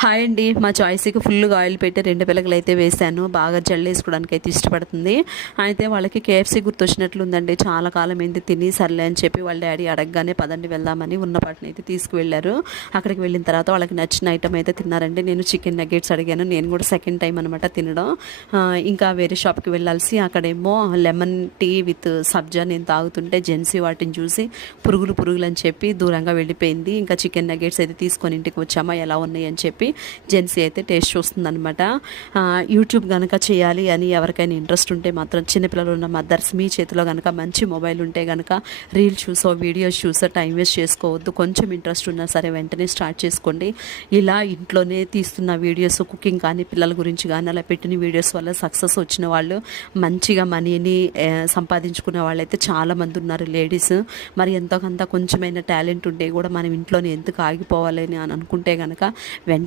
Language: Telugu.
హాయ్ అండి. మా చాయిస్కి ఫుల్గా ఆయిల్ పెట్టి 2 పిల్లకలు అయితే వేసాను. బాగా జల్లేసుకోవడానికి అయితే ఇష్టపడుతుంది. అయితే వాళ్ళకి కేఎఫ్సీ గుర్తొచ్చినట్లుందండి. చాలా కాలం ఏంది తిని సర్లే అని చెప్పి వాళ్ళ డాడీ అడగగానే పదండి వెళ్దామని ఉన్నపాటిని అయితే తీసుకువెళ్ళారు. అక్కడికి వెళ్ళిన తర్వాత వాళ్ళకి నచ్చిన ఐటమ్ అయితే తిన్నారండి. నేను చికెన్ నగ్గెట్స్ అడిగాను. నేను కూడా సెకండ్ టైం అనమాట తినడం. ఇంకా వేరే షాప్కి వెళ్ళాల్సి అక్కడేమో లెమన్ టీ విత్ సబ్జా నేను తాగుతుంటే జెన్సీ వాటిని చూసి పురుగులు అని చెప్పి దూరంగా వెళ్ళిపోయింది. ఇంకా చికెన్ నగ్గెట్స్ అయితే తీసుకొని ఇంటికి వచ్చామా ఎలా ఉన్నాయి అని చెప్పి జెన్సీ అయితే టేస్ట్ చూస్తుందనమాట. యూట్యూబ్ కనుక చేయాలి అని ఎవరికైనా ఇంట్రెస్ట్ ఉంటే మాత్రం చిన్నపిల్లలు ఉన్న మదర్స్ మీ చేతిలో కనుక మంచి మొబైల్ ఉంటే కనుక రీల్ చూసో వీడియోస్ చూసో టైం వేస్ట్ చేసుకోవద్దు. కొంచెం ఇంట్రెస్ట్ ఉన్నా సరే వెంటనే స్టార్ట్ చేసుకోండి. ఇలా ఇంట్లోనే తీస్తున్న వీడియోస్ కుకింగ్ కానీ పిల్లల గురించి కానీ అలా పెట్టిన వీడియోస్ వల్ల సక్సెస్ వచ్చిన వాళ్ళు మంచిగా మనీని సంపాదించుకునే వాళ్ళైతే చాలామంది ఉన్నారు లేడీస్. మరి ఎంతో కొంత కొంచెమైనా టాలెంట్ ఉంటే కూడా మనం ఇంట్లోనే ఎందుకు ఆగిపోవాలి అని అనుకుంటే కనుక